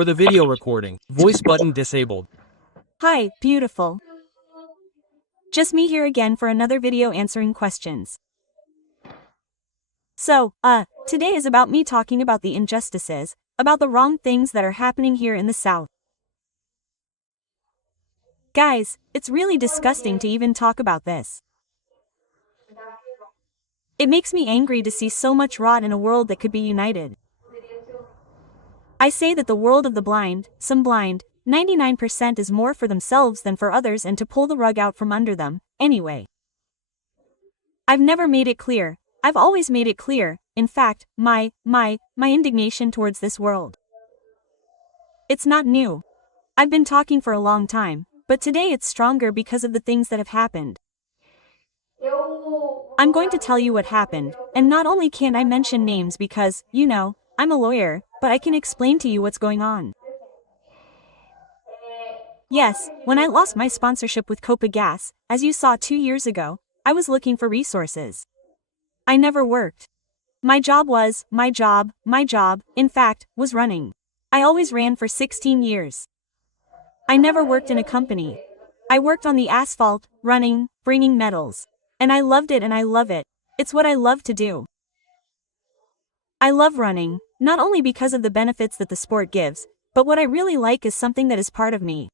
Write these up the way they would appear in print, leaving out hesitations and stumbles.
For the video recording, voice button disabled. Hi, beautiful. Just me here again for another video answering questions. So, today is about me talking about the injustices, about the wrong things that are happening here in the South. Guys, it's really disgusting to even talk about this. It makes me angry to see so much rot in a world that could be united. I say that the world of the blind, some blind, 99% is more for themselves than for others and to pull the rug out from under them, anyway. I've never made it clear, I've always made it clear, in fact, my indignation towards this world. It's not new. I've been talking for a long time, but today it's stronger because of the things that have happened. I'm going to tell you what happened, and not only can't I mention names because, you know, I'm a lawyer, but I can explain to you what's going on. Yes, when I lost my sponsorship with Copa Gas, as you saw 2 years ago, I was looking for resources. I never worked. My job, in fact, was running. I always ran for 16 years. I never worked in a company. I worked on the asphalt, running, bringing medals. And I loved it and I love it. It's what I love to do. I love running, not only because of the benefits that the sport gives, but what I really like is something that is part of me.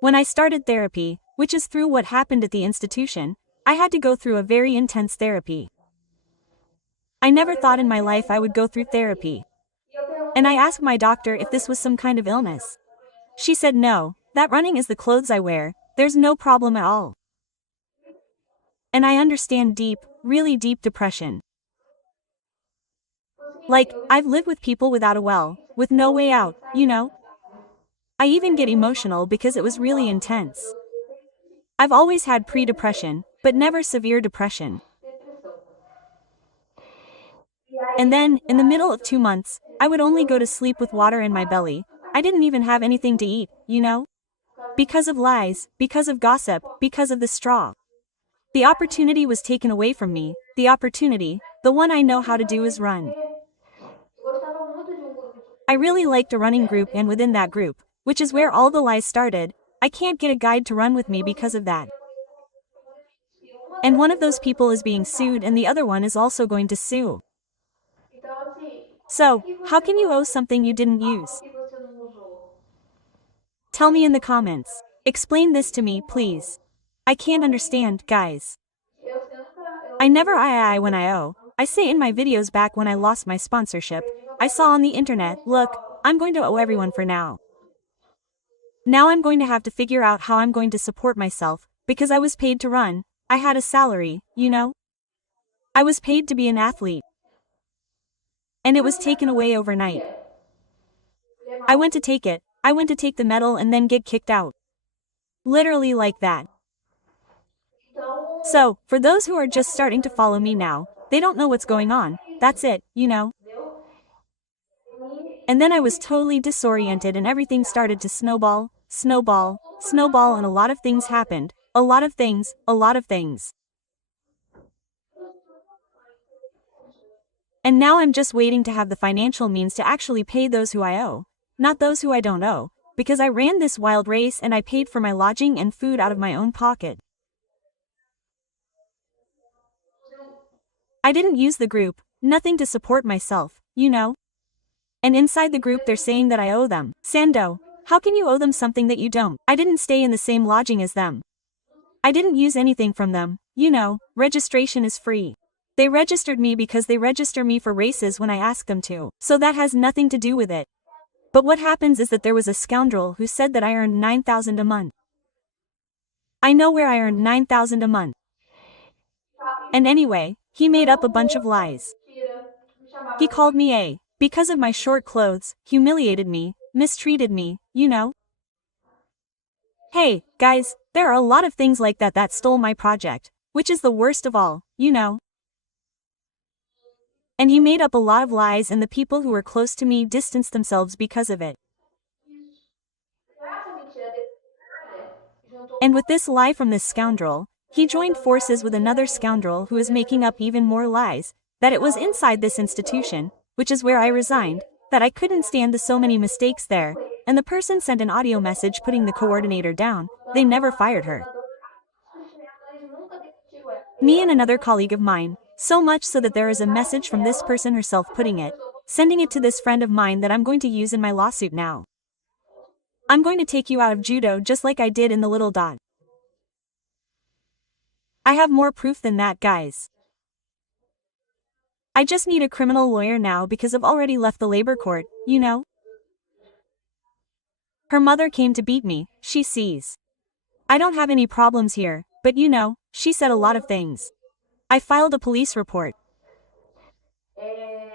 When I started therapy, which is through what happened at the institution, I had to go through a very intense therapy. I never thought in my life I would go through therapy. And I asked my doctor if this was some kind of illness. She said no, that running is the clothes I wear, there's no problem at all. And I understand deep, really deep depression. Like, I've lived with people without a well, with no way out, you know? I even get emotional because it was really intense. I've always had pre-depression, but never severe depression. And then, in the middle of 2 months, I would only go to sleep with water in my belly. I didn't even have anything to eat, you know? Because of lies, because of gossip, because of the straw. The opportunity was taken away from me, the opportunity, the one I know how to do is run. I really liked a running group, and within that group, which is where all the lies started, I can't get a guide to run with me because of that. And one of those people is being sued and the other one is also going to sue. So, how can you owe something you didn't use? Tell me in the comments. Explain this to me, please. I can't understand, guys. I never when I owe. I say in my videos back when I lost my sponsorship, I saw on the internet, look, I'm going to owe everyone for now. Now I'm going to have to figure out how I'm going to support myself, because I was paid to run, I had a salary, you know? I was paid to be an athlete. And it was taken away overnight. I went to take it, I went to take the medal and then get kicked out. Literally like that. So, for those who are just starting to follow me now, they don't know what's going on, that's it, you know? And then I was totally disoriented and everything started to snowball, and a lot of things happened, a lot of things. And now I'm just waiting to have the financial means to actually pay those who I owe, not those who I don't owe, because I ran this wild race and I paid for my lodging and food out of my own pocket. I didn't use the group, nothing to support myself, you know? And inside the group they're saying that I owe them. Sando, how can you owe them something that you don't? I didn't stay in the same lodging as them. I didn't use anything from them, you know, registration is free. They registered me because they register me for races when I ask them to, so that has nothing to do with it. But what happens is that there was a scoundrel who said that I earned 9,000 a month. I know where I earned 9,000 a month. And anyway, he made up a bunch of lies. He called me because of my short clothes, humiliated me, mistreated me, you know? Hey, guys, there are a lot of things like that stole my project, which is the worst of all, you know? And he made up a lot of lies and the people who were close to me distanced themselves because of it. And with this lie from this scoundrel, he joined forces with another scoundrel who is making up even more lies, that it was inside this institution, which is where I resigned, that I couldn't stand the so many mistakes there, and the person sent an audio message putting the coordinator down. They never fired her. Me and another colleague of mine, so much so that there is a message from this person herself putting it, sending it to this friend of mine that I'm going to use in my lawsuit now. I'm going to take you out of judo just like I did in the little dot. I have more proof than that, guys. I just need a criminal lawyer now because I've already left the labor court, you know? Her mother came to beat me, she sees. I don't have any problems here, but you know, she said a lot of things. I filed a police report.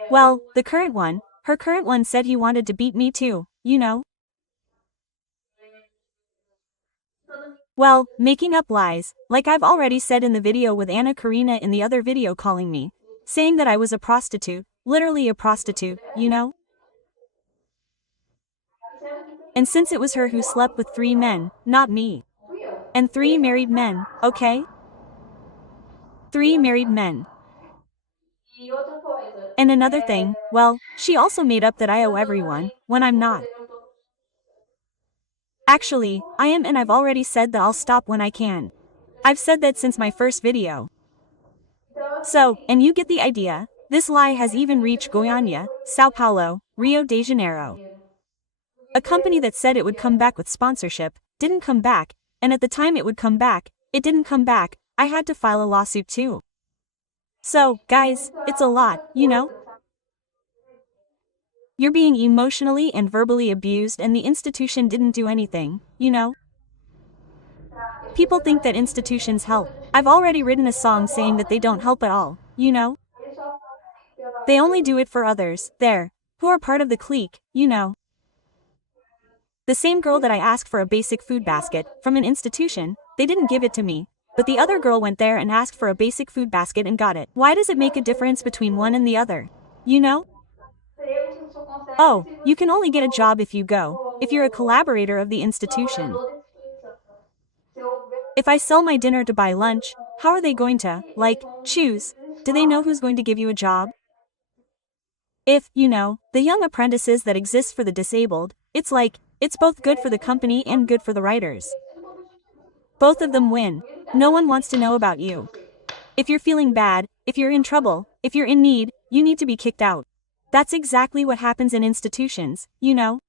Well, her current one said he wanted to beat me too, you know? Well, making up lies, like I've already said in the video with Anna Karina in the other video calling me, saying that I was a prostitute, literally a prostitute, you know? And since it was her who slept with 3 men, not me. And 3 married men, okay? 3 married men. And another thing, well, she also made up that I owe everyone, when I'm not. Actually, I am, and I've already said that I'll stop when I can. I've said that since my first video. So, and you get the idea, this lie has even reached Goiânia, Sao Paulo, Rio de Janeiro. A company that said it would come back with sponsorship, didn't come back, and at the time it would come back, it didn't come back. I had to file a lawsuit too. So, guys, it's a lot, you know? You're being emotionally and verbally abused and the institution didn't do anything, you know? People think that institutions help. I've already written a song saying that they don't help at all, you know? They only do it for others, who are part of the clique, you know? The same girl that I asked for a basic food basket from an institution, they didn't give it to me. But the other girl went there and asked for a basic food basket and got it. Why does it make a difference between one and the other? You know? Oh, you can only get a job if you're a collaborator of the institution. If I sell my dinner to buy lunch, how are they going to, choose? Do they know who's going to give you a job? If, you know, the young apprentices that exist for the disabled, it's both good for the company and good for the writers. Both of them win. No one wants to know about you. If you're feeling bad, if you're in trouble, if you're in need, you need to be kicked out. That's exactly what happens in institutions, you know?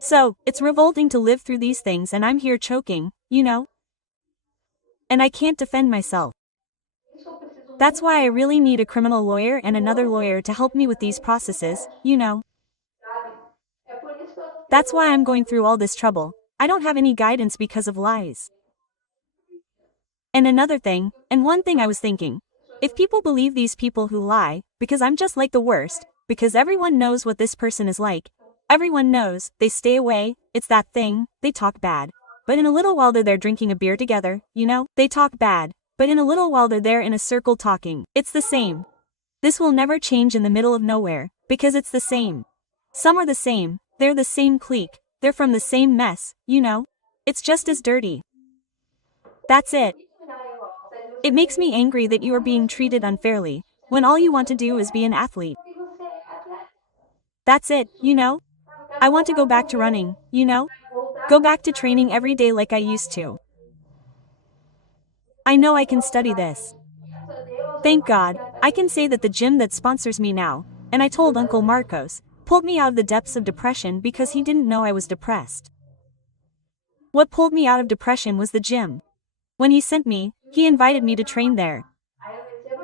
So, it's revolting to live through these things and I'm here choking, you know? And I can't defend myself. That's why I really need a criminal lawyer and another lawyer to help me with these processes, you know? That's why I'm going through all this trouble. I don't have any guidance because of lies. And another thing, and one thing I was thinking, if people believe these people who lie, because I'm just like the worst, because everyone knows what this person is like, everyone knows, they stay away, it's that thing, they talk bad. But in a little while they're there drinking a beer together, you know, they talk bad. But in a little while they're there in a circle talking, it's the same. This will never change in the middle of nowhere, because it's the same. Some are the same, they're the same clique, they're from the same mess, you know? It's just as dirty. That's it. It makes me angry that you are being treated unfairly, when all you want to do is be an athlete. That's it, you know? I want to go back to running, you know? Go back to training every day like I used to. I know I can study this. Thank God, I can say that the gym that sponsors me now, and I told Uncle Marcos, pulled me out of the depths of depression because he didn't know I was depressed. What pulled me out of depression was the gym. When he sent me, he invited me to train there.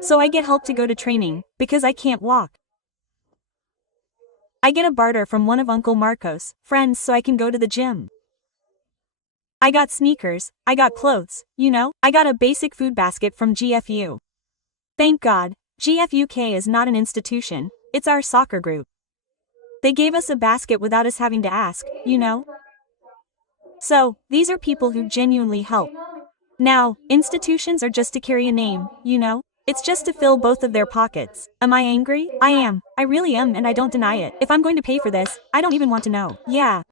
So I get help to go to training, because I can't walk. I get a barter from one of Uncle Marcos' friends so I can go to the gym. I got sneakers, I got clothes, you know, I got a basic food basket from GFU. Thank God, GFUK is not an institution, it's our soccer group. They gave us a basket without us having to ask, you know? So, these are people who genuinely help. Now, institutions are just to carry a name, you know? It's just to fill both of their pockets. Am I angry? I am. I really am and I don't deny it. If I'm going to pay for this, I don't even want to know. Yeah.